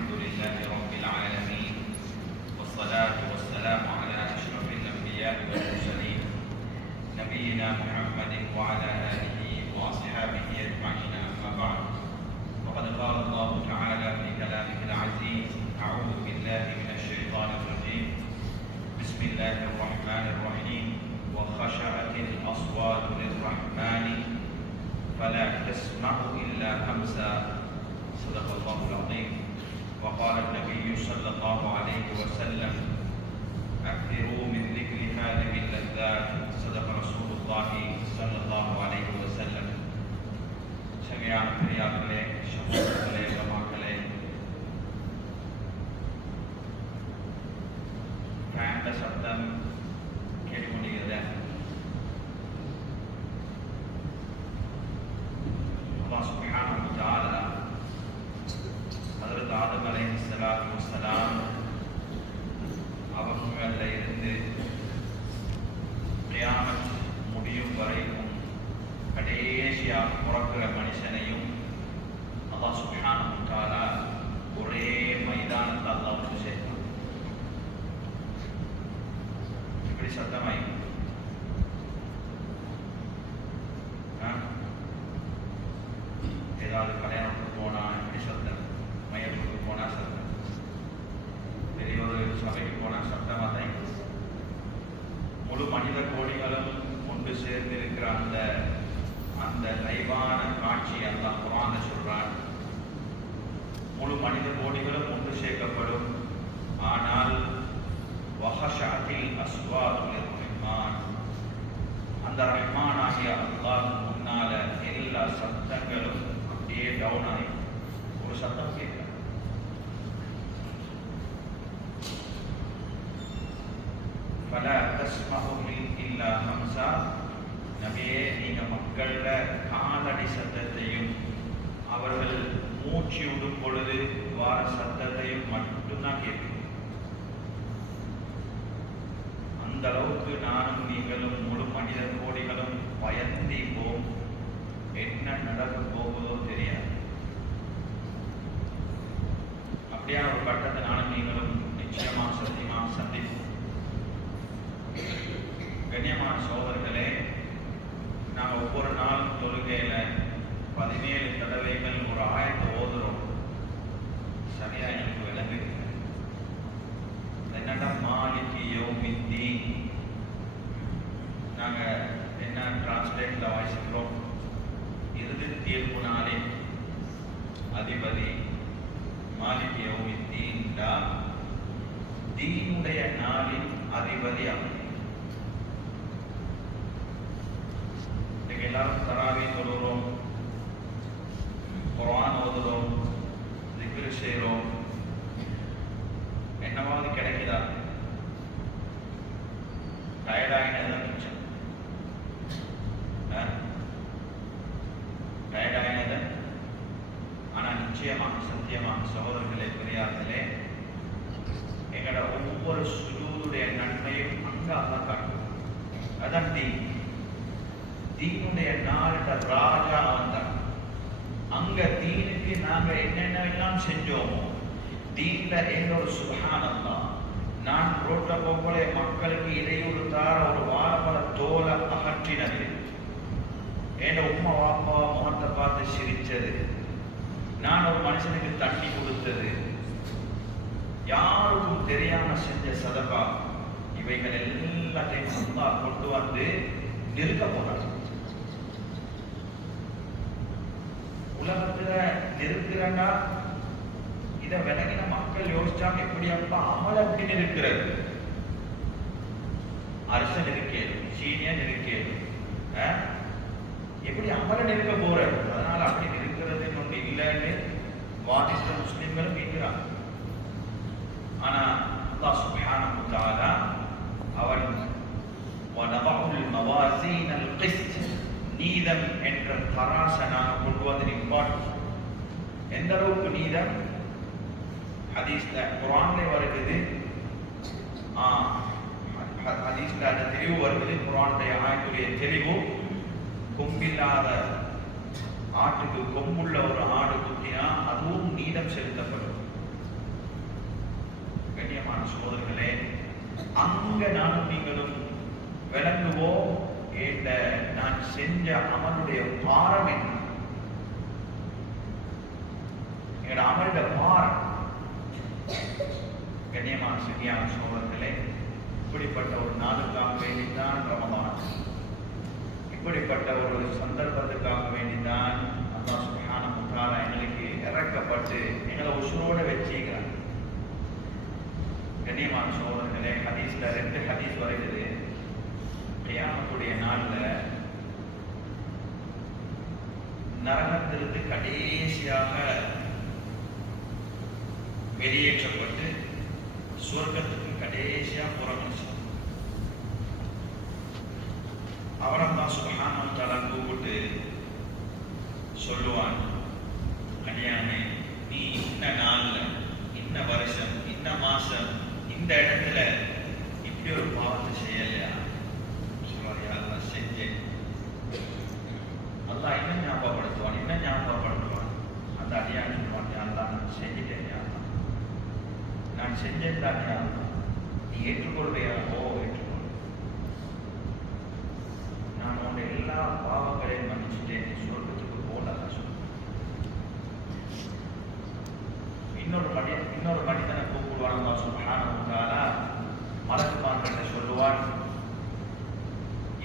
الحمد لله رب العالمين والصلاة والسلام على أشرف الأنبياء والمرسلين نبينا محمد وعلى آله وأصحابه أجمعين أما بعد وقد قال الله تعالى في كلامه العزيز أعوذ بالله من الشيطان الرجيم بسم الله الرحمن الرحيم وخشعت الأصوات للرحمن فلا تسمع إلا همسا صدق الله العظيم وقال النبي صلى الله عليه وسلم أكثروا من ذكر هذه اللذات صدق رسول الله صلى الله عليه وسلم சங்கையான பெரியார்களே சகோதரர்களே உலமாக்களே ஃபேன்ட சப்தம் கேட்டுக்கொண்டிருக்கிறது அல்லாஹ் சுப்ஹானஹு வ தஆலா ஹஜ்ரத் ஆதம் அலைஹிஸ்ஸலாத்து வஸ்ஸலாம் அவங்கள்ல இருந்து கியாமத் முடியும் வரைக்கும் கடைசியாக பிறக்கிற மனுஷனையும் அல்லாஹ் சுப்ஹானஹு வ தஆலா ஒரே மைதானத்தில் அல்லாஹ் வந்து சேர்த்தான். இப்படி சத்தமாய் ஏதாவது கல்யாணத்துக்கு போனா இப்படி சத்தம், மையத்துக்கு போனா சத்தம், பெரிய ஒரு சபைக்கு போனா சத்தமாக தான் முழு மனித கோடிகளும் கொண்டு சேர்ந்து இருக்கிற அந்த லைவான காட்சி அல்லாஹ் குர்ஆன்ல சொல்றான். முழு மனித கோடிகளும் ஒன்று சேர்க்கப்படும். ஆனால் வஹஷஅத்தில் அஸ்வாது லிர்ரஹ்மான், அந்த ரஹ்மான் ஆகிய அல்லாஹ் முன்னால எல்லா சத்தங்களும் அப்படியே டவுன் ஆகி ஒரு சத்தம் கேட்க. ஃபலா தஸ்மஉ இல்லா ஹம்ஸா, நபியே நீங்க மக்கள காலடி சத்தத்தையும் அவர்கள் மூச்சு விடும் பொழுது வார சத்தத்தையும் மட்டும்தான் கேட்கும். அந்த அளவுக்கு நானும் நீங்களும் முழு மனித கோடிகளும் பயந்திப்போம். என்ன நடக்க போகுதோ தெரியாது. அப்படியான ஒரு கட்டத்தை நானும் நீங்களும் நிச்சயமாக சத்தியமாக சந்திப்போம். கண்ணியமான சோதர்களே, நாங்கள் ஒவ்வொரு நாளும் தொழுகையில 17 தடவைகள் ஒரு ஆயத்தை ஓதுறோம். சரியா எனக்கு விளங்குது. என்னடா மாலிகி யௌமித்தீன், நாங்க என்ன டிரான்ஸ்லேட்ல வாசிக்கிறோம், இறுதி தீர்ப்பு நாளின் அதிபதி. மாலிகி யௌமித்தீன், தீனுடைய நாளின் அதிபதி அவன். எல்லாரும் தராவி தொழுகிறோம், குர்ஆன் ஓதுறோம், திக்ர் செய்கிறோம். என்னவாவது கிடைக்குதா? டயர்டாயினதான் மிச்சம். டயர்டாயினதான். ஆனால் நிச்சயமாக சத்தியமாக சகோதரர்களே பெரியார்களே, எங்களோட ஒவ்வொரு சுஜூதுடைய நன்மையும் அங்கே அல்லாஹ் காட்டும். அதான் தீனுடைய நாளிட ராஜா வந்தான். அங்க தீனுக்கு நாங்க என்னென்ன எல்லாம் செஞ்சோமோ, தீன்ல என்னோட சுப்ஹானல்லாஹ், நான் ரோட்ல போகலே மக்களுக்கு இடையூறு தார ஒரு வாழைப்பழ தோலை அகற்றினது, என் உம்மா வாப்பா முகத்தை பார்த்து சிரிச்சது, நான் ஒரு மனுஷனுக்கு தண்ணி கொடுத்தது, யாருக்கும் தெரியாம செஞ்ச சதகா, இவைகள் எல்லாத்தையும் அல்லாஹ் கொண்டு வந்து நிறுத்த போனார். உலகத்துல நிறுத்துறா இதை விலகின மக்கள் யோசிச்சாங்க, எப்படி அப்பா அமல் அப்படின்னு இருக்கிறது. அரசன் இருக்கேன், சீனியர் இருக்கேன், எப்படி அமலன் இருக்க போற, அதனால அப்படி இருக்கிறது ஒன்று இல்லைன்னு வாதித்த முஸ்லிம்களும் இருக்கிறாங்க. ஆனா அல்லாஹ் சுப்ஹானஹு வ தஆலா அவன் வனபஉல் மவாசீனல் கிஸ்த், நீதம் என்ற தராசனாக கொண்டு வந்து நிப்பாட்டும். எந்த அளவுக்கு நீதம்? ஹதீஸ்ல குர்ஆன்ல வருகிறது, ஹதீஸ்ல அந்த தெளிவு வருகிறது. குர்ஆனுடைய ஆயத்துடைய தெளிவு, கொம்பில்லாத ஆட்டுக்கு கொம்புள்ள ஒரு ஆடு குத்தினா அதுவும் நீதம் செலுத்தப்படும். கண்ணியமான சோதர்களே, அங்க நானும் நீங்களும் விளங்குவோம் நான் செஞ்ச அமலுடைய பாரம் என்ன, எங்களோட அமலுடைய பாரம். கண்ணியமான சரியான சோதர்களே, இப்படிப்பட்ட ஒரு நாளுக்காக வேண்டித்தான் ரமதான், இப்படிப்பட்ட ஒரு சந்தர்ப்பத்துக்காக வேண்டித்தான் அல்லாஹ் சுப்ஹானஹு வ தஆலா எங்களுக்கு இறக்கப்பட்டு எங்களை உசுரோட வச்சுக்கிறார். கண்ணியமான சோதர்களே, ஹதீஸ்ல 2 ஹதீஸ் வருகிறது. கியாமத்துடைய நாள்ல நரகத்திலிருந்து கடைசியாக வெளியேற்றப்பட்டு சொர்க்கத்துக்கு கடைசியா புறமணிச்சு அவரம்தான் சுப்ஹானஹு வ தஆலா கூப்பிட்டு சொல்லுவான், அடியானே, நீ இன்ன நாள்ல, இன்ன வருஷம், இன்ன மாசம், இந்த இடத்துல இப்படி ஒரு பாவத்தை செய்யலையா? சொல்லுவாரியா, அல்லாஹ் செஞ்சேன். அல்லாஹ் இன்னும் ஞாபகப்படுத்துவான், இன்னும் ஞாபகப்படுத்துவான். அந்த அடியான் சொல்லுவான், அல்லாஹ் நான் செஞ்சுட்டேன், நான் செஞ்சேன் தானே, நீ ஏற்றுக்கொள்வையா? ஓ, ஏற்றுக்கொள். நான் உன்னுடைய எல்லா பாவங்களையும் மன்னிச்சுட்டேன், நீ சொர்க்கத்துக்கு போகலாம் சொல்ல. இன்னொரு மனிதனை கூப்பிடுவான் அல்லாஹ் சுப்ஹானஹு வ தஆலா. மலக்குமார்கிட்ட சொல்லுவான்,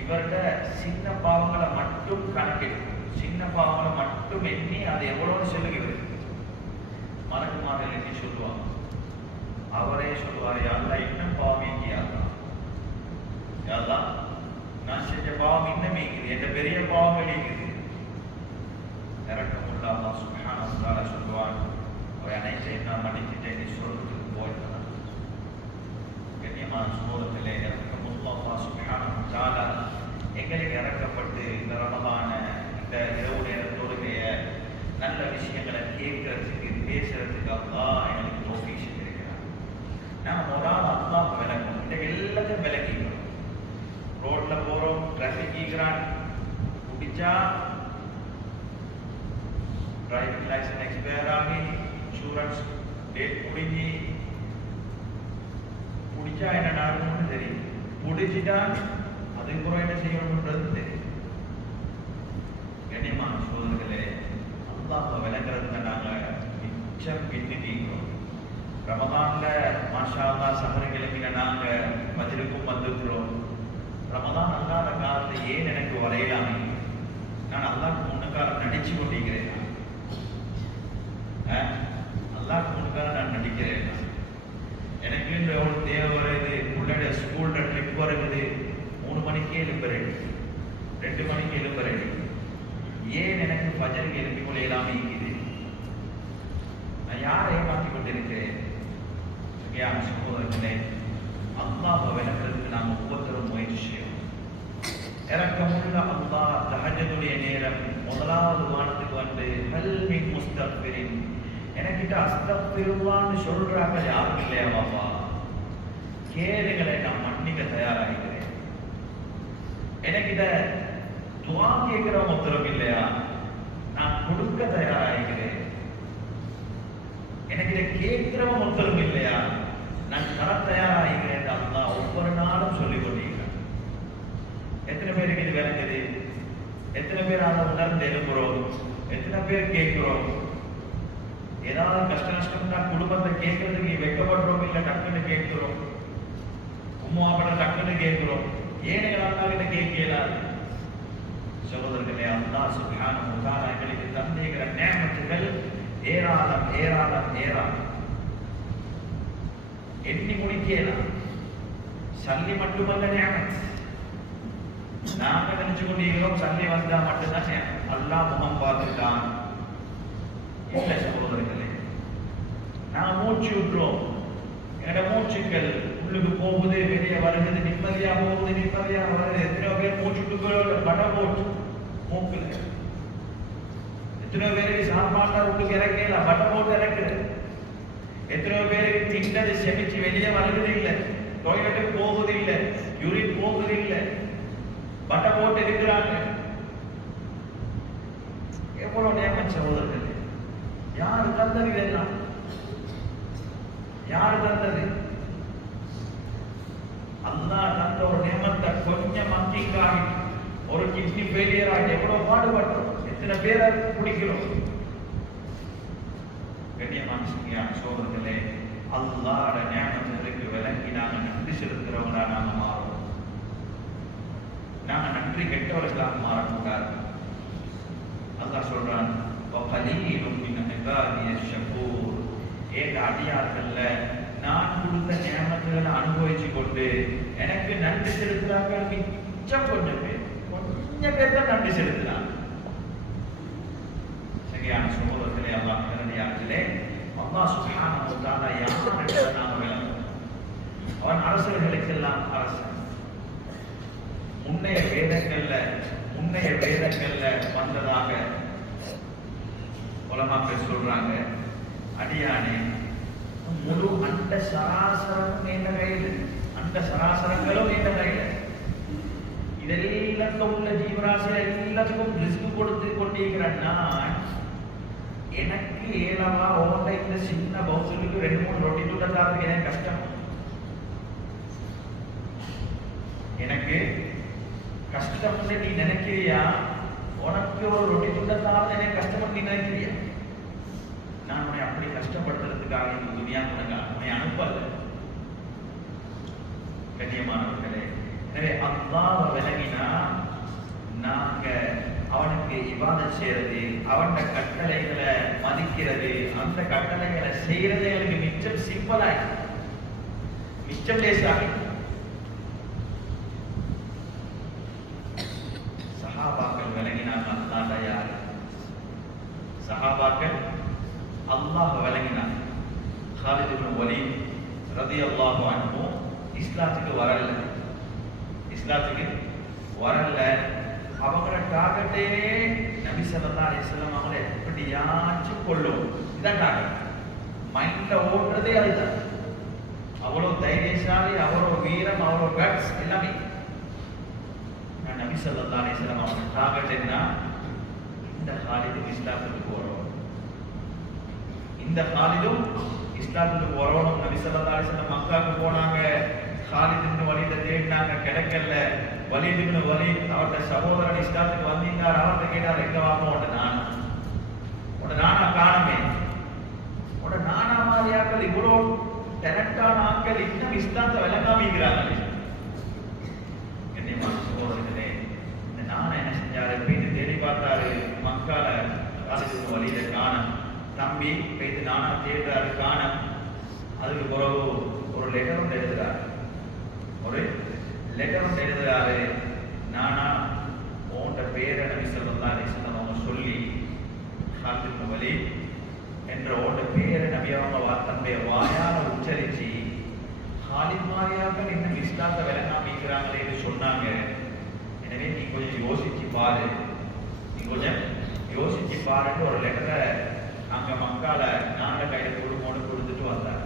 இவர்கிட்ட சின்ன பாவங்களை மட்டும் கணக்கெடுக்கும், சின்ன பாவங்களை மட்டும் எண்ணி அது எவ்வளோன்னு சொல்லுகிறது. மலக்குமார்கள் எண்ணி சொல்லுவாங்க. அவரே சொல்லுவார், யாரெல்லாம் இன்னும் பாவம் எங்கியாதான், யாரெல்லாம் நான் செஞ்ச பாவம் இன்னும் இருக்குது, என்ற பெரிய பாவங்கள் இருக்குது. இறக்கமுள்ள அல்லாஹ் சுப்ஹானஹு வ தஆலா சொல்லுவான், அவை அனைத்தையும் நான் மன்னிச்சுட்டேன், நீ சொல்றதுக்கு போயிட்டான். கண்ணியமான சோதத்திலே இறக்கமுள்ள அல்லாஹ் சுப்ஹானஹு வ தஆலா எங்களுக்கு இறக்கப்பட்டு இந்த ரமதான இந்த இரவு நேரத்தோடைய நல்ல விஷயங்களை கேட்கறதுக்கு பேசுறதுக்கு அல்லாஹ் எங்களுக்கு தௌஃபீக் செஞ்சிருக்கிறார். நாம் ஒரு ஆள் அல்லாஹ் விளக்கணும், இந்த எல்லாத்தையும் விளக்கிக்கிறோம். ரோட்ல போறோம், டிராபிக் ஈக்கிறான், குடிச்சா டிரைவிங் லைசன்ஸ் எக்ஸ்பயர் ஆகி, இன்சூரன்ஸ் டேட் முடிஞ்சு, குடிச்சா என்ன நடக்கணும்னு தெரியும், குடிச்சிட்டா அதுக்கப்புறம் என்ன செய்யணும்ன்றது தெரியும். கண்ணியமான சோதர்களே, அல்லாஹ் விளங்குறதுல நாங்க மிச்சம் பின்னிட்டீங்கிறோம். ரமதான்ல மாஷா அல்லாஹ் சஹர் கிளம்பின நாங்க மஜ்லிஸுக்கும் வந்துக்கிறோம். ரமதான் அல்லாத காலத்தை ஏன் எனக்கு வரையலாமே? நான் அல்லாஹ்க்கு முன்னுக்கால நடிச்சு கொண்டிருக்கிறேன். அல்லாஹ்க்கு முன்னுக்கால நான் நடிக்கிறேன். எனக்கு எவ்வளவு தேவை வருது, பிள்ளைய ஸ்கூல்ல ட்ரிப் வருது, 3 மணிக்கு எழுப்புறேன், 2 மணிக்கு எழுப்புறேன். ஏன் எனக்கு ஃபஜருக்கு எழுப்பி கொள்ள இயலாம இருக்குது? நான் யாரை ஏமாற்றி கொண்டிருக்கிறேன்? சகோதரர்களே, அல்லாஹ்வை விளக்குறதுக்கு நாம் ஒவ்வொருத்தரும் முயற்சி செய்யணும். இறக்கமுள்ள அல்லாஹ் தஹஜ்ஜுடைய நேரம் முதலாவது வானத்துக்கு வந்து ஹல் மின் முஸ்தக்பிரின், எனக்கிட்ட அஸ்தக்பிருல்லான்னு சொல்றாங்க யாரும் இல்லையா பாப்பா? கேளுங்களை நான் மன்னிக்க தயாராகிறேன். எனக்கிட்ட துஆ கேட்கிறவங்க ஒருத்தரும் இல்லையா? நான் கொடுக்க தயாராகிறேன். எனக்கிட்ட கேட்கிறவங்க ஒருத்தரும் இல்லையா? நான் தர தயாராகிறேன். அல்லாஹ் ஒவ்வொரு நாளும் சொல்லிக் கொண்டிருக்கிறேன். எத்தனை பேருக்கு இது விளங்குது? எத்தனை பேர் அதை உணர்ந்து எழுப்புறோம்? எத்தனை பேர் கேட்கிறோம்? ஏதாவது கஷ்ட நஷ்டம்னா குடும்பத்தை கேட்கறதுக்கு வெட்கப்படுறோம், இல்லை டக்குன்னு கேட்கிறோம், உம்மாப்பட டக்குன்னு கேட்கிறோம். ஏன் அல்லா கிட்ட கேட்கலாது? சகோதரர்களே, அல்லாஹ் சுப்ஹானஹு வ தஆலா எங்களுக்கு தந்திருக்கிற நியமத்துகள் ஏராளம் ஏராளம் ஏராளம், எண்ணி முடிக்கலாம். சல்லி மட்டுமல்ல நியமத். நாங்க நினைச்சு கொண்டிருக்கிறோம் சல்லி வந்தா மட்டும்தான் நியமத், அல்லாஹ் முகம் பார்த்துட்டான். இல்லை சகோதரர்களே, நான் மூச்சு விட்டுறோம், என்னோட மூச்சுக்கள் உள்ளுக்கு போகுது, வெளியே வருகிறது, நிம்மதியா போகுது, நிம்மதியா வருது. எத்தனை பேர் மூச்சுட்டுக்களோட படம் போட்டு மூக்குல, எத்தனை பேருக்கு சாப்பாட்டா உள்ளுக்கு இறக்கல பட்டம் போட்டு இறக்குது. எத்தனை பேருக்கு திண்டது செமிச்சு வெளியே வருகிறது இல்லை, டாய்லெட்டுக்கு போகுது இல்லை, யூரின் போகுது இல்லை, பட்டம் போட்டு இருக்கிறாங்க. எவ்வளவு நேரம் சகோதரர்கள், யாரு தந்தது இதெல்லாம்? யாரு தந்தது? அல்லாஹ் தந்த ஒரு நியமத்தை கொஞ்சம் மங்கிக்காகி ஒரு கிட்னி ஃபெயிலியர் ஆகி எவ்வளவு பாடுபட்டோம், எத்தனை பேரை பிடிக்கிறோம். கண்ணியமான சோதர்களே, அல்லாஹ்வுடைய நியமத்துக்கு விளங்கி நாங்க நன்றி செலுத்துறவங்களா நாங்க மாறுவோம். நாங்க நன்றி கெட்டவர்களாக மாறக்கூடாது. அல்லாஹ் சொல்றான், வகலீலும் மின் இபாதியஷ் ஷகூர். ஏக அடியார்கள்ல நான் கொடுத்த நியமத்துகளை அனுபவிச்சு கொண்டு எனக்கு நன்றி செலுத்துறாங்க மிச்சம் கொஞ்சம் பேர் தான் நன்றி செலுத்துறாங்க. சரியான சோதர்களே, அல்லாஹ் நேரடியார்களே, அல்லாஹ் சுப்ஹானஹு வ தஆலா யார் என்று நாம் விளங்குவோம். அவன் அரசர்களுக்கெல்லாம் அரசன். முன்னைய வேதங்கள்ல வந்ததாக உலமாக்கள் சொல்றாங்க, அடியானே முழு அண்ட சராசரமும் என்ற கையில், அண்ட சராசரங்களும் என்ற கையில், இதெல்லாம் உள்ள ஜீவராசிகள் எல்லாத்துக்கும் ரிஸ்க் கொடுத்து கொண்டிருக்கிற நான் எனக்கு ஏழவா ஓட்ட இந்த சின்ன பௌசலுக்கு 2-3 ரொட்டி துண்டத்தாருக்கு எனக்கு கஷ்டம். எனக்கு கஷ்டம் நீ நினைக்கிறியா? உனக்கு ஒரு ரொட்டி துண்டத்தாருக்கு எனக்கு கஷ்டம் நீ நினைக்கிறியா? நான் உன்னை அப்படி கஷ்டப்படுத்துறதுக்காக இந்த துனியா உன்னை அனுப்பல. கண்ணியமானவர்களே, எனவே அல்லாஹ்வை விளங்கினா நாங்க அவனுக்கு இபாதத் செய்யறது, அவன் கட்டளைகளை மதிக்கிறது, அந்த கட்டளைகளை செய்யறது எனக்கு மிச்சம் சிம்பிளாய், மிச்சம் லேசாகி. சஹாபாக்கள் விளங்கினாங்க அல்லாஹ் யார். சஹாபாக்கள் அல்லாஹ் விளங்கினாங்க. காலித் இப்னு வலீத் ரலியல்லாஹு அன்ஹு இஸ்லாத்துக்கு வரல. அவங்களோட டார்கெட்டே நபி ஸல்லல்லாஹு அலைஹி வஸல்லம் அவங்களை எப்படியாச்சும் கொல்லும். இதான் டார்கெட். மைண்ட்ல ஓடுறதே அதுதான். அவ்வளவு தைரியசாலி, அவ்வளவு வீரம், அவ்வளவு கட்ஸ் எல்லாமே. நபி ஸல்லல்லாஹு அலைஹி வஸல்லம் அவங்களோட டார்கெட் என்ன? இந்த காலிதும் இஸ்லாத்துக்கு வரணும், இந்த காலிதும் இஸ்லாத்துக்கு வரணும். நபி ஸல்லல்லாஹு அலைஹி வஸல்லம் மக்காவுக்கு போனாங்க. காலித் இப்னு வலீதை தேடினாங்க, கிடைக்கல. வலீத் இப்னு வலீத் அவருடைய சகோதரன் இஸ்லாத்துக்கு வந்தீங்கார். அவர்கிட்ட கேட்டார், எங்க வாப்பா உட நானா காணமே. உட நானா மாதிரியாக்கள் இவ்வளவு டேலண்டான ஆட்கள் இன்னும் இஸ்லாத்தை விளங்காமிக்கிறாங்க. கண்ணியமான சகோதரர்களே, இந்த நானா என்ன செஞ்சாரு? போயிட்டு தேடி பார்த்தாரு மக்கால. காலித் இப்னு வலீதை காணோம். தம்பி போயிட்டு நானா தேடுறாரு, காணோம். அதுக்கு பிறகு ஒரு லெட்டர் ஒன்று எழுதுறாரு. நானா உன்ட பேரை நபி ஸல்லல்லாஹு அலைஹி வஸல்லம் அவங்க சொல்லி, காலித் இப்னு வலீத் என்ற உன்ட பேரை நபி அவங்க தன்னுடைய வாயால உச்சரிச்சு, காலித் மாதிரியாக இன்னும் இஸ்லாத்தை விளங்காமிக்கிறாங்களே என்று சொன்னாங்க. எனவே நீ கொஞ்சம் யோசிச்சு பாருன்னு ஒரு லெட்டரை அங்க மக்கால நான கையில கொடுத்துட்டு வந்தார்.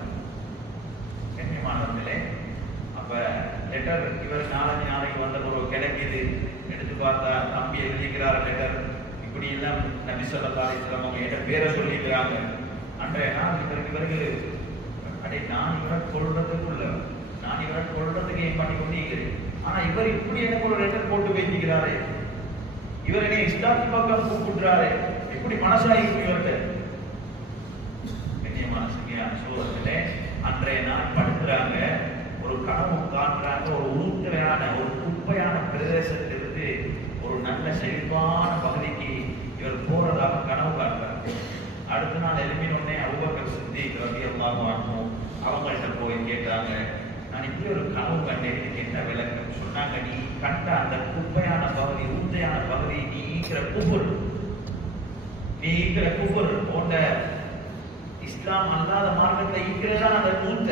கண்ணியமானவர்களே, அப்ப லெட்டர் இவர் நாளைக்கு வந்த ஒரு கிடைக்குது. எடுத்து பார்த்தா தம்பி எழுதிக்கிறார் லெட்டர். இப்படி எல்லாம் நபி ஸல்லல்லாஹு அலைஹி வஸல்லம் அவங்க என்ற பேரை சொல்லிக்கிறாங்க. அன்றைய நாள் இவருக்கு அடே நான் இவரை கொள்றதுக்கு ஏன் பண்ணி கொண்டிருக்கிறேன். ஆனா இவர் இப்படி எனக்கு ஒரு லெட்டர் போட்டு வைக்கிறாரு, இவர் என்னை இஸ்லாத்து பக்கம் கூப்பிடுறாரு, எப்படி மனசாகி இவர்கிட்ட. கண்ணியமான சோதர்களே, அன்றைய நாள் படுத்துறாங்க, ஒரு கனவு காண்றாங்க. ஒரு ஊட்டவையான, ஒரு குப்பையான பிரதேசத்திலிருந்து ஒரு நல்ல செழிப்பான பகுதிக்கு இவர் போறதாக கனவு காண்றாங்க. அடுத்த நாள் எழுப்பினோடனே அபூபக்கர் சித்திக் ரலியல்லாஹு அன்ஹு அவங்கள்ட்ட போய் கேட்டாங்க, நான் இப்படி ஒரு கனவு கண்டேன், இதுக்கு என்ன விளக்கம்? சொன்னாங்க, நீ கண்ட அந்த குப்பையான பகுதி, ஊத்தையான பகுதி, நீ ஈக்கிற குஃபர் போன்ற இஸ்லாம் அல்லாத மார்க்கத்தை ஈக்கிறதா அந்த ஊத்த.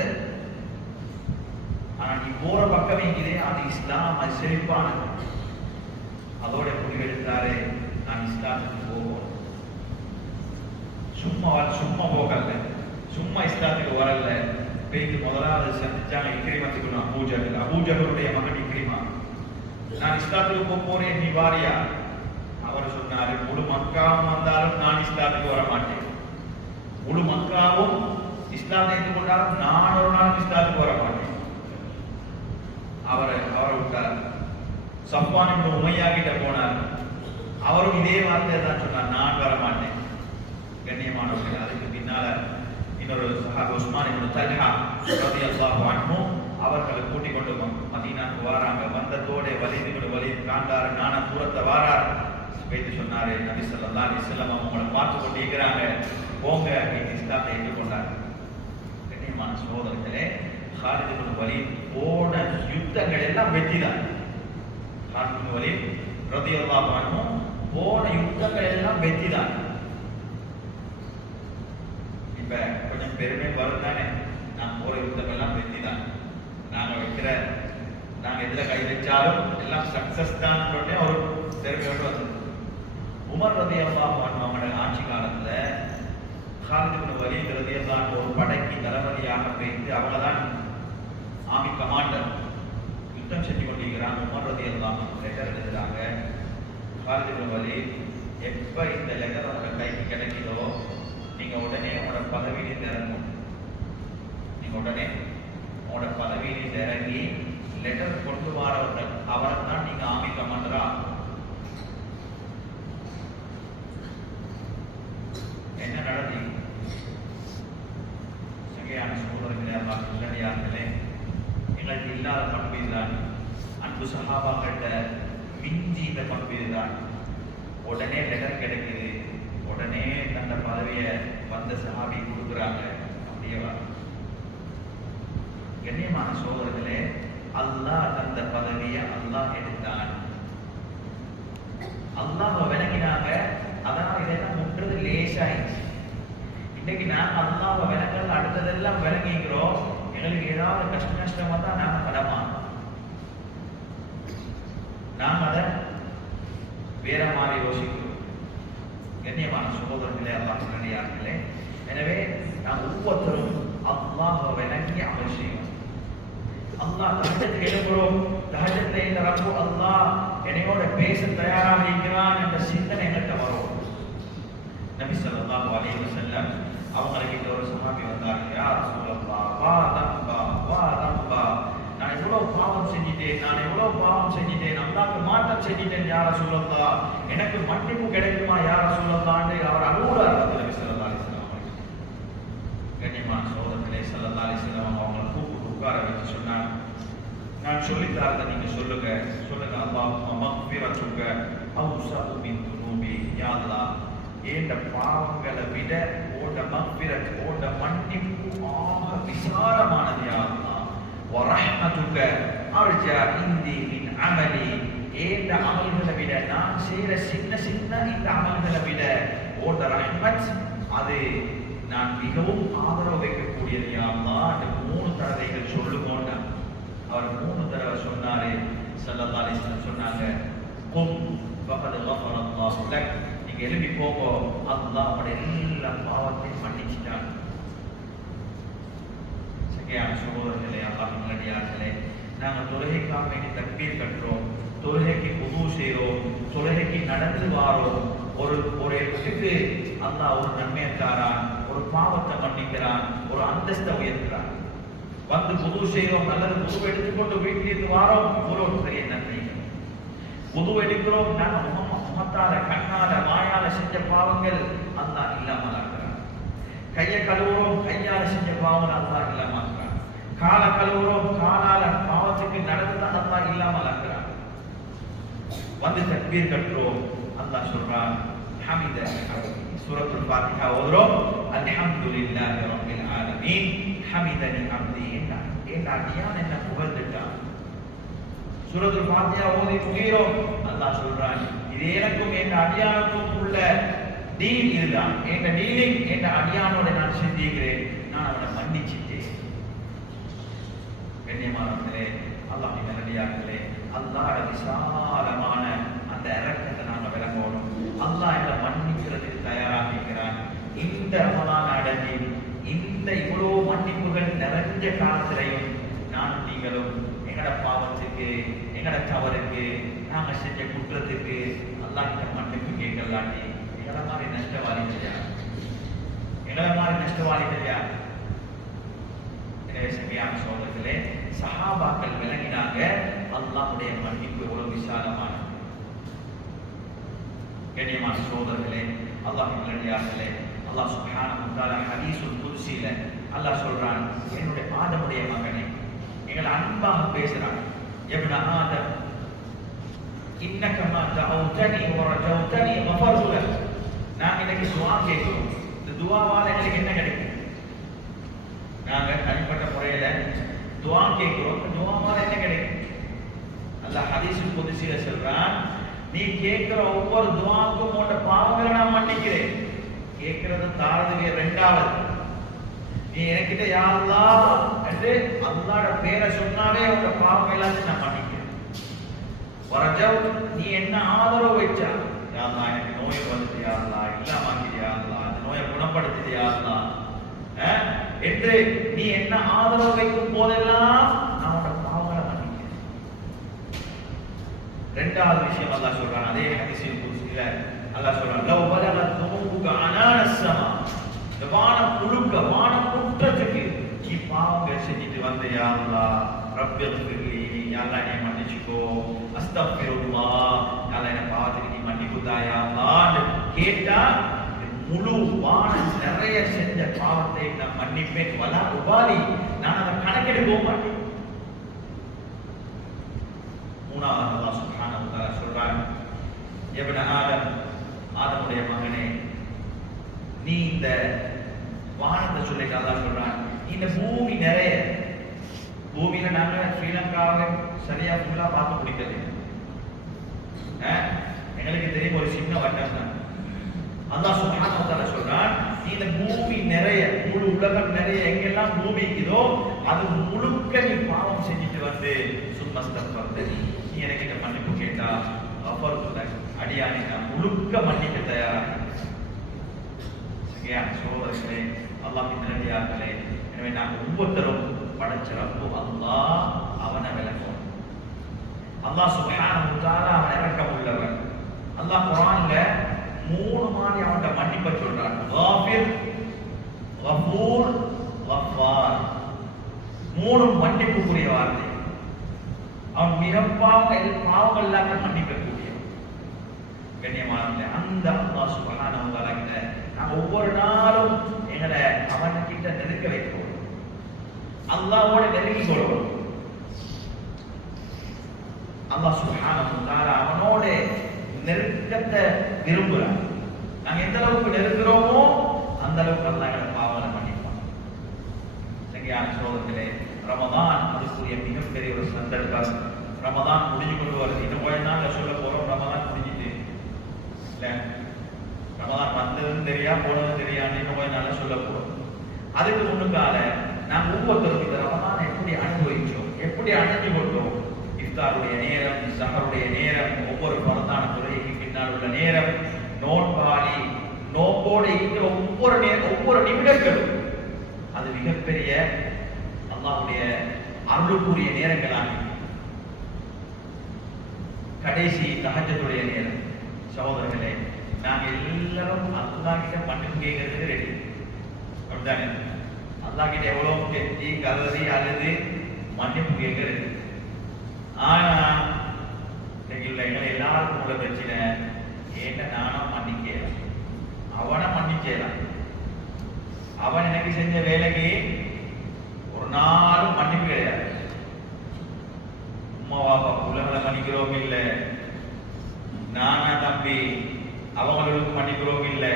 ஆனா நீ போற பக்கமே இதே அது இஸ்லாம், அது செழிப்பானது. அதோட முடிவெடுத்தாரு, நான் இஸ்லாத்துக்கு போவோம். சும்மா போகல, சும்மா இஸ்லாத்துக்கு வரல. பேய்த்து முதலாவது சந்திச்சாங்க இக்ரிமத்துக்கு அபூஜஹலுடைய மகன் இக்ரிமா. நான் இஸ்லாத்துக்கு போறேன், நீ வாரியா? அவர் சொன்னாரு, முழு மக்காவும் வந்தாலும் நான் இஸ்லாத்துக்கு வர மாட்டேன். முழு மக்காவும் இஸ்லாத்தை ஏற்றுக்கொண்டாலும் நான் ஒரு நாள் இஸ்லாத்துக்கு வர மாட்டேன். அவரை விட்டார். சஃப்வான் இப்னு உமையா கிட்ட போனார். அவரும் இதே வார்த்தையை தான் சொன்னார், நான் வர மாட்டேன். கண்ணியமானவர்கள், அதுக்கு பின்னால இன்னொரு சஹாபி உஸ்மான் இப்னு தல்ஹா ரலியல்லாஹு அன்ஹு அவர்களை கூட்டிக் கொண்டு மதீனாவுக்கு வராங்க. வந்ததோட வலிது காண்டாரு நானா தூரத்தை வாரார். வைத்து சொன்னாரு, நபி ஸல்லல்லாஹு அலைஹி வஸல்லம் அவங்களை பார்த்து கொண்டு இருக்கிறாங்க, போங்க இஸ்லாத்தை ஏற்றுக்கொண்டார். கண்ணியமான சகோதரர்களே, காலித் இப்னு வலீத் போன யுத்தங்கள் எல்லாம் வெற்றி தான். காலித் இப்னு வலீத் ரலியல்லாஹு அன்ஹு போன யுத்தங்கள் எல்லாம் வெற்றி தான். இப்ப கொஞ்சம் பெருமை வரும் தானே, நான் போற யுத்தம் எல்லாம் வெற்றி தான், நாங்க எதுல கை வச்சாலும் எல்லாம் சக்சஸ் தான் ஒரு பெருமையோடு வந்தது. உமர் ரலியல்லாஹு அன்ஹு அவங்களோட ஆட்சி காலத்துல காலித் இப்னு வலீத் ரலியல்லாஹு அன்ஹு ஒரு படைக்கு தளபதியாக வைத்து அவங்க தான் ஆர்மி கமாண்டர். யுத்தம் செஞ்சு கொண்டிருக்கிறாங்க. உமர் ரலியல்லாஹு அன்ஹு லெட்டர் எழுதுறாங்க, காலித் இப்னு வலீத் எப்ப இந்த லெட்டர் உங்க கைக்கு கிடைக்குதோ நீங்க உடனே உங்களோட பதவியிலிருந்து இறங்கும். நீங்க உடனே உங்களோட பதவியிலிருந்து இறங்கி லெட்டர் கொண்டு வரவர்கள் அவரை தான் நீங்க ஆர்மி கமாண்டரா. என்ன நடந்தது? சகையான சகோதரர்களே, அல்லாஹ் நல்லடியார்களே, எங்களுக்கு இல்லாத பண்பு இதுதான். அன்பு சஹாபாக்கிட்ட மிஞ்சி இந்த பண்பு இதுதான். உடனே லெட்டர் கிடைக்குது, உடனே தந்த பதவியை வந்த சஹாபி கொடுக்குறாங்க. அப்படியே கண்ணியமான சோதரர்களே, அல்லாஹ் தந்த பதவியை அல்லாஹ் எடுத்தான். அல்லாஹ் விளங்கினாங்க. அதனால இதெல்லாம் முற்றது லேசாயிடுச்சு. இன்னைக்கு நாங்க அல்லாஹ் விளங்கல் அடுத்ததெல்லாம் விளங்கிக்கிறோம். எங்களுக்கு ஏதாவது கஷ்டமா தான் நாம கடமா, நாம் அதை வேற மாதிரி யோசிக்கிறோம். கண்ணியமான சகோதரர்களே, அல்லாஹ் நல்லடியார்களே, எனவே நாம் ஒவ்வொருத்தரும் அல்லாஹ் விளங்கி அமல் செய்வோம். அல்லாஹ் தஹஜ்ஜத் எழுப்புறோம், தஹஜ்ஜத்ல இந்த ரப்பு அல்லாஹ் என்னையோட பேச தயாராக இருக்கிறான் என்ற சிந்தனை என்கிட்ட வரும். நபி ஸல்லல்லாஹு அலைஹி வஸல்லம் அவங்களுக்கு ஒரு சஹாபி வந்தார், யா ரசூலல்லாஹ் வா தம்பா, நான் எவ்வளவு பாவம் செஞ்சிட்டேன், அல்லாஹ்க்கு மாற்றம் செஞ்சிட்டேன் யா ரசூலல்லாஹ், எனக்கு மன்னிப்பு கிடைக்குமா யா ரசூலல்லாஹ்னு அவர் அழுகுறார். நபி ஸல்லல்லாஹு அலைஹி வஸல்லம் கண்ணியமான சகோதரர்களே, ஸல்லல்லாஹு அலைஹி வஸல்லம் அவங்களை கூப்பிட்டு உட்கார வச்சு சொன்னாங்க, நான் சொல்லித்தாரத நீங்க சொல்லுங்க. அல்லாஹும்ம மக்ஃபிரத்துக அவ்ஸஅ மின் துனூபி, யா அல்லாஹ் ஏண்ட பாவங்களை விட ஓட மக்ஃபிரத் ஓட மன்னிப்பு ஆக விசாலமானது யா அல்லாஹ். வ ரஹ்மத்துக அர்ஜா இந்தி மின் அமலி, ஏண்ட அமல்களை விட நான் செய்யற சின்ன இந்த அமல்களை விட ஓட ரஹ்மத் அது நான் மிகவும் ஆதரவு வைக்கக்கூடியது யா அல்லாஹ். அந்த 3 தடவைகள் சொல்லுவோம். அவர் 3 தடவை சொன்னாரு. ஸல்லல்லாஹு அலைஹி வஸல்லம் சொன்னாங்க, கும் ஃபகத் கஃபரல்லாஹு லக், நீங்க எழுப்பி போங்க, அல்லாஹ் உங்களுடைய எல்லா பாவத்தையும் மன்னிச்சிட்டான். சகையான சகோதரர்களே, அல்லாஹ் நல்லடியார்களே, நாங்கள் தொழுகைக்காக வேண்டி தக்பீர் கட்டுறோம், தொழுகைக்கு வுது செய்கிறோம், தொழுகைக்கு நடந்து வாரோம். ஒரு இடத்துக்கு அல்லாஹ் ஒரு நன்மையை தாரான், ஒரு பாவத்தை மன்னிக்கிறான், ஒரு அந்தஸ்தை உயர்த்துறான். வந்து வுது செய்கிறோம், அல்லது வுது எடுத்துக்கொண்டு வீட்டிலிருந்து வாரோம், இவ்வளவு பெரிய நன்மை. வுது எடுக்கிறோம், நாங்கள் முகத்தால கண்ணால வாயால செஞ்ச பாவங்கள் அல்லாஹ் இல்லாமல் ஆக்குறான். கையை கழுவுறோம், கையால செஞ்ச பாவங்கள் அல்லாஹ் இல்லாமல் ஆக்குறான். கால கழுவுறோம், காலால பாவத்துக்கு நடந்துதான் அல்லாஹ் இல்லாமல் ஆக்குறான். வந்து தக்பீர் கட்டுறோம், அல்லாஹ் சொல்றான் ஹமித, சூரத்துல் ஃபாத்திஹா ஓதுறோம், அல்ஹம்துலில்லாஹி ரப்பில் ஆலமீன் ஹமிதனி அப்தி, என் அடியான் என்ன புகழ்ந்துட்டான். சூரத்துல் ஃபாத்திஹா ஓதி முகீரோம், அல்லாஹ் சொல்றான் இது எனக்கும் என் அடியானுக்கும் உள்ள டீல் இதுதான், என் டீலிங் என் அடியானோட நான் சிந்திக்கிறேன், நான் அவனை மன்னிச்சிட்டேன். கண்ணியமானவர்களே, அல்லாஹ் நல்லடியார்களே, அல்லாஹ் விசாலமான அந்த இரக்கத்தை நாங்கள் விளங்கணும். அல்லாஹ் எங்களை மன்னிக்கிறதுக்கு தயாராக இருக்கிறான். இந்த ரமலான் அடைஞ்சி இந்த இவ்வளவு மன்னிப்புகள் நிறைஞ்ச காலத்திலையும் நானும் நீங்களும் எங்கட பாவத்துக்கு, எங்கட தவறுக்கு, நாங்க செஞ்ச குற்றத்துக்கு அல்லாஹ் கிட்ட மன்னிப்பு கேட்கலாட்டி எங்களை மாதிரி நஷ்டவாளிகள் யார்? எங்களை மாதிரி நஷ்டவாளிகள் யார்? எனவே சகையான சோதர்களே, சஹாபாக்கள் விளங்கினாங்க அல்லாஹ்வுடைய மன்னிப்பு எவ்வளவு விசாலமான. கண்ணியமான சோதரர்களே, அல்லாஹ்வின் நல்லடியார்களே, அல்லாஹ் சுப்ஹானஹு வ தஆலா ஹதீஸுல் குத்ஸில அல்லாஹ் சொல்றான், என்னுடைய ஆதமுடைய மகனே, எங்களை அன்பாக பேசுறான், இப்ன ஆதம் இன்னக மா தஅவுதனி வ ரஜௌதனி கஃபர்து லக். நாங்க இன்னைக்கு துஆ கேட்கிறோம், இந்த துஆவால எங்களுக்கு என்ன கிடைக்கும்? நாங்க தனிப்பட்ட முறையில துஆ கேட்கிறோம், இந்த துஆவால என்ன கிடைக்கும்? அல்லாஹ் ஹதீஸுல் குத்ஸில சொல்றான், நீ கேட்கிற ஒவ்வொரு துஆவுக்கும் உன்னோட பாவங்களை நான் மன்னிக்கிறேன். கேட்கிறது தாரதுவே ரெண்டாவது. நீ எனக்கிட்ட யா அல்லாஹ் என்று அல்லாஹ்வோட பேரை சொன்னாவே உன்னோட பாவம் எல்லாத்தையும் நான் மன்னிக்கிறேன். வரஜவ், நீ என்ன ஆதரவு வச்சா, யா அல்லாஹ் எனக்கு நோய் வந்துட்டு, யா அல்லாஹ் இல்லாமாக்கிறியா, யா அல்லாஹ் அந்த நோயை குணப்படுத்திட்டு, யா அல்லாஹ் என்று நீ என்ன ஆதரவு வைக்கும் போதெல்லாம் நான் உன்னோட பாவங்களை மன்னிக்கிறேன். ரெண்டாவது விஷயம் அல்லாஹ் சொல்றான், அதே ஹதீஸில் குத்ஸில அல்லாஹ் சொல்றான், லவ் பலகத் துனுபுக அனானஸ் ஸமா, இந்த வானம் முழுக்க வானம் குற்றத்துக்கு நீ பாவங்கள் செஞ்சுட்டு வந்த, யா அல்லாஹ் ரப்பிக்ஃபிர்லி, யா அல்லாஹ் நீ மன்னிச்சுக்கோ, அஸ்தக்ஃபிருல்லாஹ், யா அல்லாஹ் என்ன பாவத்துக்கு நீ மன்னிப்பு தா யா அல்லாஹ் கேட்டா, முழு வானம் நிறைய செஞ்ச பாவத்தை நான் மன்னிப்பேன், வலா உபாலி, நான் அதை கணக்கெடுக்க மாட்டேன். மூணாவது அல்லாஹ் சுப்ஹானஹு வ தஆலா சொல்றான், இப்ன ஆதம், ஆதமுடைய மகனே, நீ இந்த வானத்தை சொல்லிட்டு அல்லாஹ் சொல்றான், இந்த பூமி நிறைய, பூமியில நாங்க ஸ்ரீலங்காவை சரியா ஃபுல்லா பார்த்து முடிக்கல. எங்களுக்கு தெரியும் ஒரு சின்ன வட்டம் தான். அல்லாஹ் சுப்ஹானஹு வ தஆலா சொல்றான், இந்த பூமி நிறைய, முழு உலகம் நிறைய, எங்கெல்லாம் பூமி இருக்குதோ அது முழுக்க நீ பாவம் செஞ்சுட்டு வந்து சும்மஸ்தக்ஃபர்து, நீ எனக்கு மன்னிப்பு கேட்டா கஃபர்து லக், அடியானே நான் முழுக்க மன்னிக்க தயாரா. சரியான சோதரர்களே, அல்லாஹ்வின் நல்லடியார்களே, எனவே நாங்கள் ஒவ்வொருத்தரும் படைச்ச ரப்பு அல்லாஹ், அவனை விளக்கும். அல்லாஹ் சுப்ஹானஹு வ தஆலா அவன் இரக்கம் உள்ளவன். அல்லாஹ் குர்ஆன்ல மூணு மாதிரி அவன்கிட்ட மன்னிப்பை சொல்றான், காஃபிர், கஃபூர், கஃபார். மூணு மன்னிப்புக்குரிய வார்த்தை. அவன் மிக பாவங்கள் எல்லாத்தையும் மன்னிக்கக்கூடிய கண்ணியமான அந்த அல்லாஹ் சுப்ஹானஹு வ தஆலா கிட்ட நாங்க ஒவ்வொரு நாளும் எங்களை அவன்கிட்ட நெருக்க வைக்கிறோம், அல்லாஹ்வோட நெருங்கி கொள்வோம். அல்லாஹ் சுப்ஹானஹு வ தஆலா அவனோட நெருக்கத்தை விரும்புறான். நாங்க எந்த அளவுக்கு நெருங்குறோமோ அந்த அளவுக்கு அல்லாஹ் எங்களை பாவங்களை மன்னிப்பான். சரியான சோதர்களே, ரமதான் அதுக்குரிய மிகப்பெரிய ஒரு சந்தர்ப்பம். ரமதான் முடிஞ்சு கொண்டு வருது, இன்னும் கொஞ்ச நாள்ல சொல்ல போறோம் ரமதான் முடிஞ்சுட்டு இல்ல, ரமதான் வந்ததுன்னு தெரியா போனதும் தெரியாது, இன்னும் கொஞ்ச நாள்ல சொல்ல போறோம். அதுக்கு முன்னுக்கால நாம் ஒவ்வொருத்தரும் இந்த ரமதான் எப்படி அனுபவிச்சோம், எப்படி அடைஞ்சு கொண்டோம், இஃப்தாருடைய நேரம், சஹருடைய நேரம், ஒவ்வொரு பரதான துறைக்கு பின்னால் உள்ள நேரம், நோன்பாளி நோக்கோடு இருக்கிற ஒவ்வொரு நிமிடங்களும் அது மிகப்பெரிய அல்லாஹ்வுடைய அருளுக்குரிய நேரங்களாக. கடைசி தஹஜ்ஜுடைய நேரம். சகோதரர்களே, நாங்கள் எல்லாரும் அல்லாஹ் கிட்ட மன்னிப்பு கேட்கறதுக்கு ரெடி. அப்படித்தானே? அல்லாஹ் கிட்ட எவ்வளவு கெஞ்சி கதறி அழுது மன்னிப்பு கேட்கறது. ஆனா இன்னைக்கு உள்ள எங்களை எல்லாருக்கும் உள்ள பிரச்சனை, ஏன்னா நானும் மன்னிக்கலாம், அவனை மன்னிக்கலாம், அவன் எனக்கு செஞ்ச வேலைக்கு ஒரு நாளும் மன்னிப்பு கிடையாது. அம்மா பாப்பா பிள்ளைகளை மன்னிக்கிறோம் இல்லை, நானா தம்பி அவங்களுக்கு மன்னிக்கிறோம் இல்லை,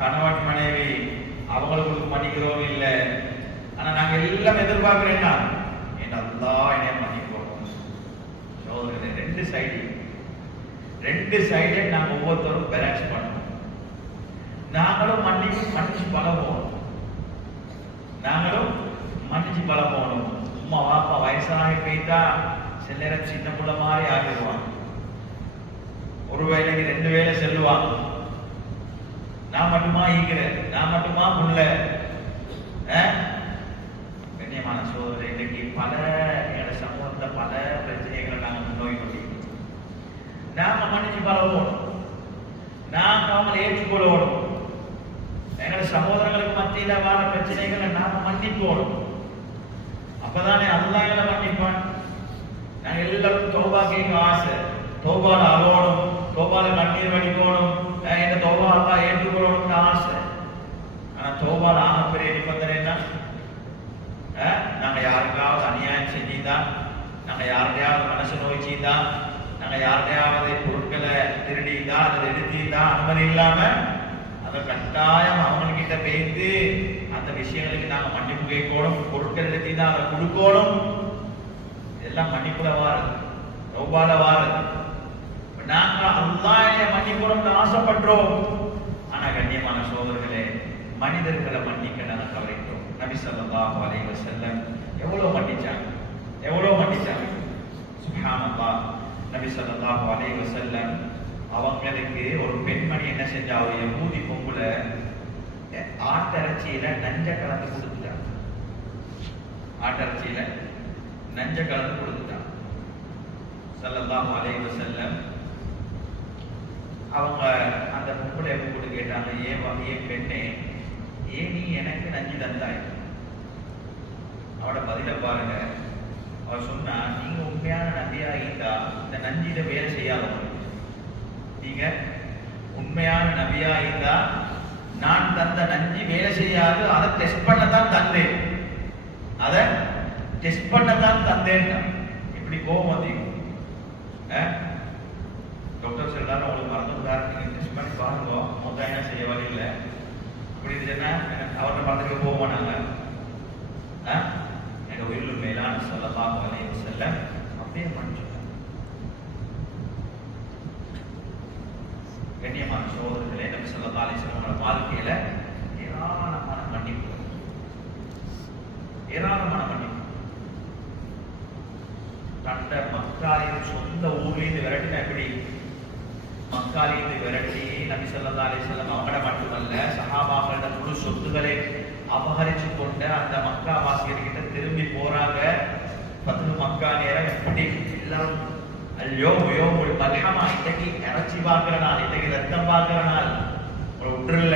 கணவன் மனைவி அவங்களுக்கு மன்னிக்கிறோம் இல்லை. ஆனா நாங்க எல்லாம் எதிர்பார்க்கிறேன்னா என் அல்லாஹ் என்னைய மன்னிக்கிறோம். ரெண்டு சைடே நாங்க ஒவ்வொருத்தரும் பேலன்ஸ் பண்ணணும். நாங்களும் மன்னிச்சு பழகுவோம், நாங்களும் மன்னிச்சு பழகணும். அம்மா வாப்பா வயசாகி போயிட்டா சில நேரம் சின்ன புள்ள மாதிரி ஆகிடுவான், ஒரு வேலைக்கு 2 வேலை செல்லுவான். நான் மட்டுமா ஈக்கிறேன், நான் மட்டுமா புள்ள. கண்ணியமான சோதனை, இன்னைக்கு பல எங்களோட சமூகத்தை பல பிரச்சனைகளை நாங்கள் முன்னோக்கி கொண்டிருக்கோம். நாம மன்னிச்சு பழகுவோம், நாம அவங்களை ஏற்றுக்கொள்ளணும். எங்களோட சகோதரங்களுக்கு மத்தியில வர பிரச்சனைகளை நாம மன்னிப்போம். அப்பதானே அல்லாஹ் எங்களை மன்னிப்பான். நாங்க எல்லாரும் தௌபா கேட்க ஆசை, தௌபால அழணும், தௌபால கண்ணீர் வடிக்கணும், இந்த தௌபா அல்லாஹ் ஏற்றுக்கொள்ளணும்னு ஆசை. ஆனா தௌபால ஆகப்பெரிய நிபந்தனை என்ன? நாங்க யாருக்காவது அநியாயம் செஞ்சுதான், நாங்க யாருடையாவது மனசு நோய்ச்சிதான், நாங்க யாருடையாவது பொருட்களை திருடிதான் அதை எடுத்துதான் அனுமதி இல்லாம அதை கட்டாயம் அவங்ககிட்ட பேசி அந்த விஷயங்களுக்கு நாங்க மன்னிப்பு கேட்கணும், பொருட்கள் எடுத்துதான் அதை கொடுக்கணும். இதெல்லாம் மன்னிப்புல வாரது, தௌபால வாரது. நாங்க அல்லாஹ்வை மன்னிக்கணும்னு ஆசைப்படுறோம். ஆனா கண்ணியமான சோதர்களே, மனிதர்களை மன்னிக்க நாங்க தவறிட்டோம். நபி ஸல்லல்லாஹு அலைஹி வஸல்லம் எவ்வளவு மன்னிச்சாங்க. சுப்ஹானல்லாஹ். நபி ஸல்லல்லாஹு அலைஹி வஸல்லம் அவங்களுக்கு ஒரு பெண்மணி என்ன செஞ்சா, ஒரு யஹூதி பொம்பளை ஆட்டரச்சியில நஞ்ச கலந்து கொடுத்துட்டாங்க. ஆட்டரச்சியில நஞ்ச கலந்து கொடுத்துட்டாங்க. ஸல்லல்லாஹு அலைஹி வஸல்லம் அவங்க அந்த பொம்பளை கூப்பிட்டு கேட்டாங்க, ஏன் பெண்ணே, ஏன் நீ எனக்கு நஞ்சு தந்தாய்? அவட பதில பாருங்க. அவர் சொன்னா, நீங்க உண்மையான நம்பியா இருந்தா இந்த நஞ்சில வேலை செய்யாதவங்க. நீங்க உண்மையான நபியா இருந்தா நான் தந்த நஞ்சி வேலை செய்யாது, அதை டெஸ்ட் பண்ணத்தான் தந்தேன், அதை டெஸ்ட் பண்ணத்தான் தந்தேன். இப்படி கோபம் வந்தீங்க. டாக்டர் சொல்றாரு, உங்களுக்கு மறந்துட்டாரு, நீங்க டெஸ்ட் பண்ணி பாருங்க, மொத்தம் என்ன செய்ய வழி இல்லை. அப்படி இருந்துச்சுன்னா அவரை மறந்துட்டு போவோம் நாங்க. எங்க உயிரில் மேலான ஸல்லல்லாஹு அலைஹி வஸல்லம் அப்படியே மன்னிச்சு. கண்ணியமான சகோதரர்களே, நபி ஸல்லல்லாஹு அலைஹி வஸல்லம் வாழ்க்கையில ஏராளமான மன்னிப்பு. தண்ட மக்காலின் சொந்த ஊர்லேருந்து விரட்டின எப்படி? மக்காலிருந்து விரட்டி நபி ஸல்லல்லாஹு அலைஹி வஸல்லம் அவங்கள மட்டுமல்ல, சஹாபாக்களோட முழு சொத்துக்களை அபகரிச்சு கொண்ட அந்த மக்கா வாசிகர்கிட்ட திரும்பி போறாங்க. ஃபத்ஹு மக்கா நேரம் எப்படி எல்லாரும் யோமுல் மல்ஹமா, இன்னைக்கு இறைச்சி பார்க்கிற நாள், இன்னைக்கு ரத்தம் பார்க்கிற நாள், ஒரு உடல்ல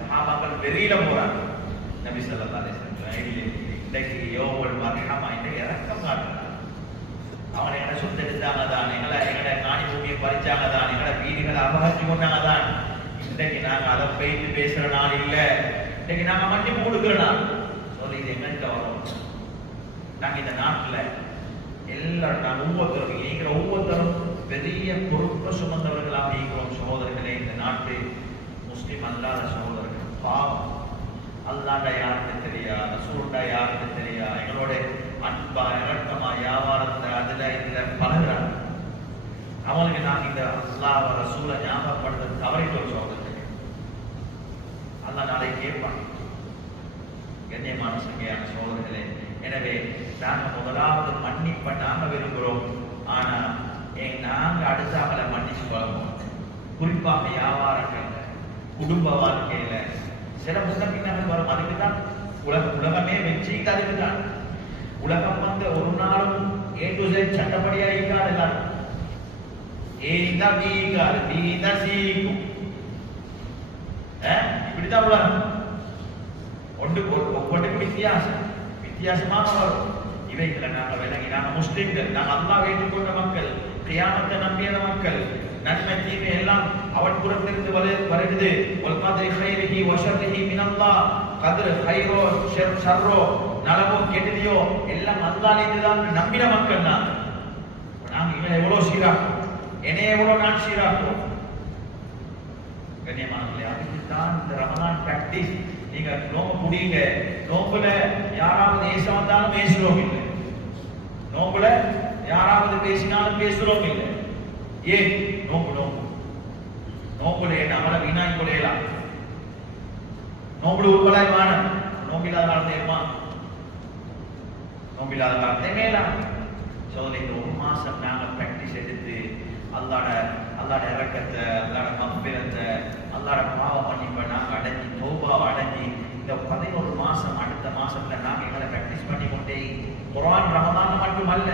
சஹாபாக்கள் வெறியில போறாங்க. நபி ஸல்லல்லாஹு அலைஹி வஸல்லம் இன்னைக்கு யோமுல் மல்ஹமா, இன்னைக்கு இறக்கம் காட்டுறாங்க. அவனை எங்களை சொத்து எடுத்தாங்க தான், எங்களை காணி பூமியை பறிச்சாங்க தான், எங்களை வீடுகளை அபகரிச்சு கொண்டாங்க தான். இன்னைக்கு நாங்க அதை போயிட்டு பேசுற நாள் இல்ல, இன்னைக்கு நாங்க மன்னிப்பு கொடுக்கிற நாள். சொல்லி இது எங்கிட்ட வரும். நாங்க இந்த நாட்டுல எல்லாரும், நாங்க ஒவ்வொருத்தரும் பெரிய பொறுப்பை சுமந்தவர்களாக இருக்கிறோம். சகோதரர்களே, இந்த நாட்டு முஸ்லிம் அல்லாத சகோதரர்கள் பாவம். அல்லாண்டா யாருன்னு தெரியா, ரசூலுண்டா யாருன்னு தெரியா, எங்களோட அன்பா இரக்கமா வியாபாரத்தை அதுல இதுல பழகுறாங்க. அவங்களுக்கு நாங்க இந்த அல்லாஹ் ரசூலை ஞாபகப்படுத்த தவறிட்டோம் சகோதரர்களே. அல்லாஹ் நாளை கேட்பான். கண்ணியமான சங்கையான சகோதரர்களே, எனவே நாங்க முதலாவது மன்னிப்ப நாங்க விரும்புகிறோம். ஆனா நாங்க அடுத்தாமல மன்னிச்சு பழகும். குறிப்பாக வியாபாரங்கள்ல, குடும்ப வாழ்க்கையில சில முன்னப்பின்னாக வரும். அதுக்குதான் உலகமே வெற்றிக்கு அதுக்குதான். உலகம் வந்து ஒரு நாளும் A to Z சட்டப்படியா இருக்காது. A தான் B இருக்காது, B தான் C இருக்கும். இப்படிதான் உலகம். ஒவ்வொன்றுக்கு வித்தியாசமாக வரும். இவைகளை நாங்க விளங்கி, நாங்க முஸ்லிம்கள், நாங்க அல்லாஹ் ஏற்றுக்கொண்ட மக்கள், கியாமத்தை நம்பிய மக்கள், நன்மை தீமை எல்லாம் அவன் புறத்திலிருந்து வருகிறது. வல் கத்ரி கைரிஹி வ ஷர்ரிஹி மினல்லாஹ். கத்ர் கைரோ ஷர்ரோ, நலவோ கெட்டதியோ எல்லாம் அல்லாஹ்விலிருந்து தான் நம்பின மக்கள். நாங்க இவனை எவ்வளவு சீராக்கும், என்னைய எவ்வளவு நான் சீராக்கும். கண்ணியமானவர்களே, அதுக்கு தான் இந்த ரமலான் பிராக்டிஸ். நீங்க நோம்பு குடிங்க. நோம்புல யாராவது ஏச வந்தாலும் பேசுறோம் இல்லை, நோம்புல யாராவது பேசினாலும் பேசுறோம் இல்லை. ஏன்? நோம்புல நம்மள வீணாய் கொள்ளையலாம். நோம்புல உருப்பலாய் வானம். நோம்பில்லாத காலத்தையுமா? நோம்பில்லாத காலத்தை மேலாம். இந்த ஒரு மாசம் நாங்க பிராக்டிஸ் எடுத்து அல்லாட இறக்கத்தை, அல்லாட மஃபிரத்தை, அல்லாட பாவ மன்னிப்பை நாங்க அடைஞ்சி, தௌபாவை அடைஞ்சி, இந்த 11 மாசம் அடுத்த மாசத்துல நாங்க எங்களை பிராக்டிஸ் பண்ணி கொண்டே. குர்ஆன் ரமதான் மட்டுமல்ல,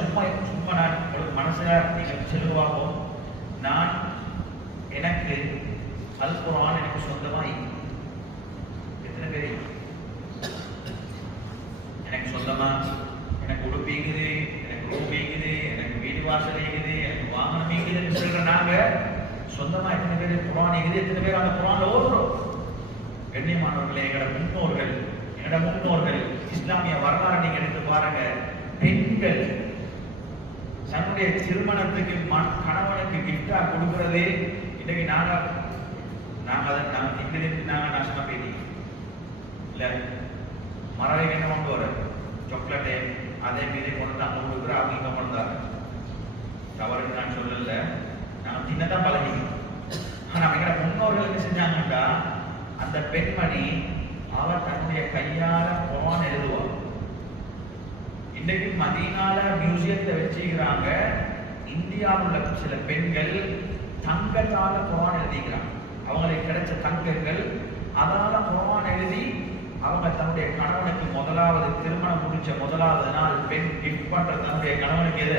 சும்மா நான் உங்களுக்கு மனசுல நீங்க செல்வாங்க. நான் எனக்கு அல் குர்ஆன் எனக்கு சொந்தமா எத்தனை பேர் எனக்கு சொந்தமா எனக்கு உடுப்பு இருக்குது, எனக்கு ரூம் இருக்குது, எனக்கு வீடு வாசல் இருக்குது, எனக்கு வாகனம் இருக்குதுன்னு சொல்ற நாங்க சொந்தமா எத்தனை பேர் குர்ஆன் இருக்குது, எத்தனை பேர் அந்த குர்ஆன்ல ஓதுறோம்? கண்ணியமானவர்களே, எங்களோட முன்னோர்கள் இஸ்லாமிய வரலாறு நீங்க எடுத்து பாருங்க. பெண்கள் தன்னுடைய திருமணத்துக்கு கணவனுக்கு கிஃப்டா கொடுக்கறது இன்னைக்கு நான் நாசமா போயிட்டீங்க இல்ல. மரவைக்கு என்ன கொண்டு வர சாக்லேட்டு அதே மீறி கொண்டு அங்க கொடுக்குற அவங்க கொண்டாரு. தவறு நான் சொல்லல, நான் தின்னதான் பழகிக்கணும். ஆனா எங்களோட முன்னோர்கள் என்ன செஞ்சாங்கட்டா, அந்த பெண்மணி அவர் தன்னுடைய கையால குர்ஆன் எழுதுவார். இன்றைக்கு மதீனால மியூசியத்தை வச்சுக்கிறாங்க. இந்தியாவில் உள்ள சில பெண்கள் தங்கத்தால குர்ஆன் எழுதிக்கிறாங்க. அவங்களுக்கு கிடைச்ச தங்கங்கள் அதனால குர்ஆன் எழுதி அவங்க தன்னுடைய கணவனுக்கு முதலாவது திருமணம் முடிச்ச முதலாவது நாள் பெண் கிஃப்ட் பண்ற தன்னுடைய கணவனுக்கு எது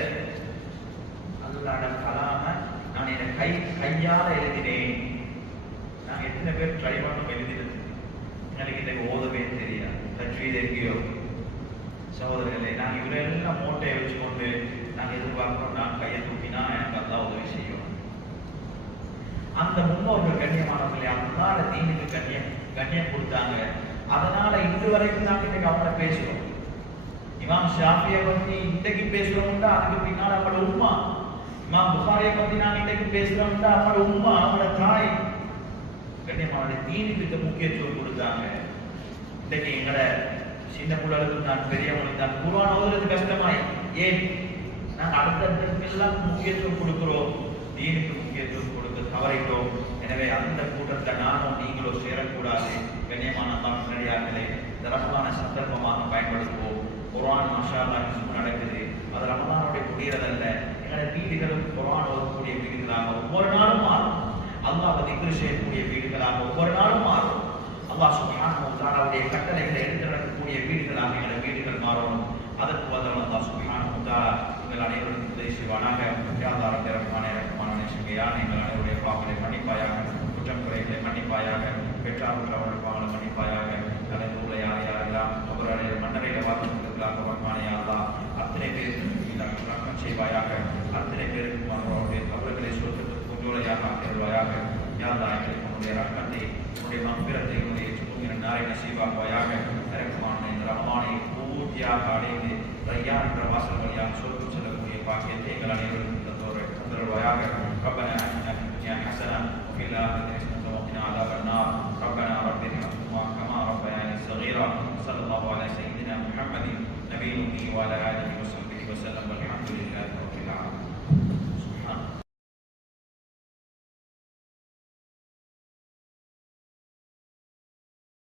அல்லாஹ்வோட கலாம நான் என் கையால எழுதினேன். நான் எத்தனை பேர் ட்ரை பண்ணணும் எழுதினது? எனக்கு இன்றைக்கு ஓதவே தெரியாது, தஜ்வீத் எங்கேயோ. சகோதரர்களே, நான் இவரெல்லாம் மூட்டையை வச்சுக்கொண்டு நான் எதிர்பார்க்கிறோம் நான் கையை தூக்கினா எனக்கு அல்லாஹ் உதவி செய்யும். அந்த முன்னோர்கள் கண்ணியமானவர்களே அல்லாஹ் தீனுக்கு கண்ணியம் கொடுத்தாங்க. அதனால இன்று வரைக்கும் நாங்கள் இன்னைக்கு அவங்கள பேசுறோம். இமாம் ஷாஃபியை பத்தி இன்றைக்கு பேசுறோம்னா அதுக்கு பின்னால் அவங்களோட உம்மா. இமாம் புகாரியை பத்தி நாங்கள் இன்றைக்கு பேசுறோம்னா அவங்களோட உம்மா, அவங்களோட தாய். கண்ணியமான தீனுக்கு முக்கியத்துவம் கொடுத்தாங்க. இன்றைக்கு எங்களை சின்ன பிள்ளைகளுக்கு நான் பெரியவங்களுக்கு தான் குர்ஆன் ஓதுறது கஷ்டமாய். ஏன்? நாங்கள் அடுத்தெல்லாம் முக்கியத்துவம் கொடுக்கிறோம், தீனுக்கு முக்கியத்துவம் கொடுக்க தவறிட்டோம். எனவே அந்த கூட்டத்தை நானும் நீங்களோ சேரக்கூடாது. கண்ணியமான நடிகார்களே, இந்த ரமலான சந்தர்ப்பமாக பயன்படுத்துவோம். குர்ஆன் மாஷா அல்லாஹ் நடக்குது, அது ரமலானுடைய முடிகிறதல்ல. எங்களோட வீடுகளும் குர்ஆன் ஓதக்கூடிய வீடுகளாக ஒவ்வொரு நாளும் மாறும். அல்லாஹ் திக்ர் செய்யக்கூடிய வீடுகளாக ஒவ்வொரு நாளும் மாறும். அல்லாஹ் சுப்ஹானஹு வ தஆலாவுடைய கட்டளைகளை எடுத்து நடக்கக்கூடிய வீடுகளாக எங்களோட வீடுகள் மாறணும். அதற்கு பதில் அல்லாஹ் சுப்ஹானஹு வ தஆலா எங்கள் அனைவருக்கும் உதவி செய்வானாக. யா அல்லாஹ் ரப்பி ரஹ்மானே ரஹ்மானே ஷகியான எங்கள் அனைவருடைய பாவங்களை மன்னிப்பாயாக, குற்றம் குறைகளை மன்னிப்பாயாக, பெற்றார் உற்றவர்கள் பாவங்களை மன்னிப்பாயாக. தலைமுறை யார் யாரெல்லாம் அவருடைய மன்னரையில் வாழ்ந்துள்ளாக ரஹ்மானே யா அல்லாஹ் அத்தனை பேருக்கு ரஹ்மத் செய்வாயாக. அத்தனை பேருக்கு அவருடைய கபர்களை சொர்க்கத்துக்கு பூஞ்சோலையாக ஆக்கிடுவாயாக. யா அல்லாஹ் எங்களுக்கு உன்னுடைய ரஹ்மத்தை, உன்னுடைய மக்பிரத்தை, உன்னுடைய சுத்தம் நாளை நசீபாக்குவாயாக. இறக்கமான இந்த ரமலானை பூர்த்தியாக அடைந்து ரையான் என்ற வாசல் வழியாக சொர்க்கம் செல்லக்கூடிய பாக்கியத்தை எங்கள் அனைவருக்கும் தந்தருவாயாக. ரப்பனா ஆத்தினா ஃபித் துன்யா ஹஸனா வ ஃபில் ஆখিরাতি ஹஸனா வ கினா அஸாபன் நார். ரப்பனா ரப்பி இர்ஹம்ஹுமா கமா ரப்பயானி ஸகீரா. ஸல்லல்லாஹு அலா சய்யிதினா முஹம்மதின் நபிய்யில் உம்மி வ அலா ஆலிஹி வ ஸஹ்பிஹி வ ஸல்லம்.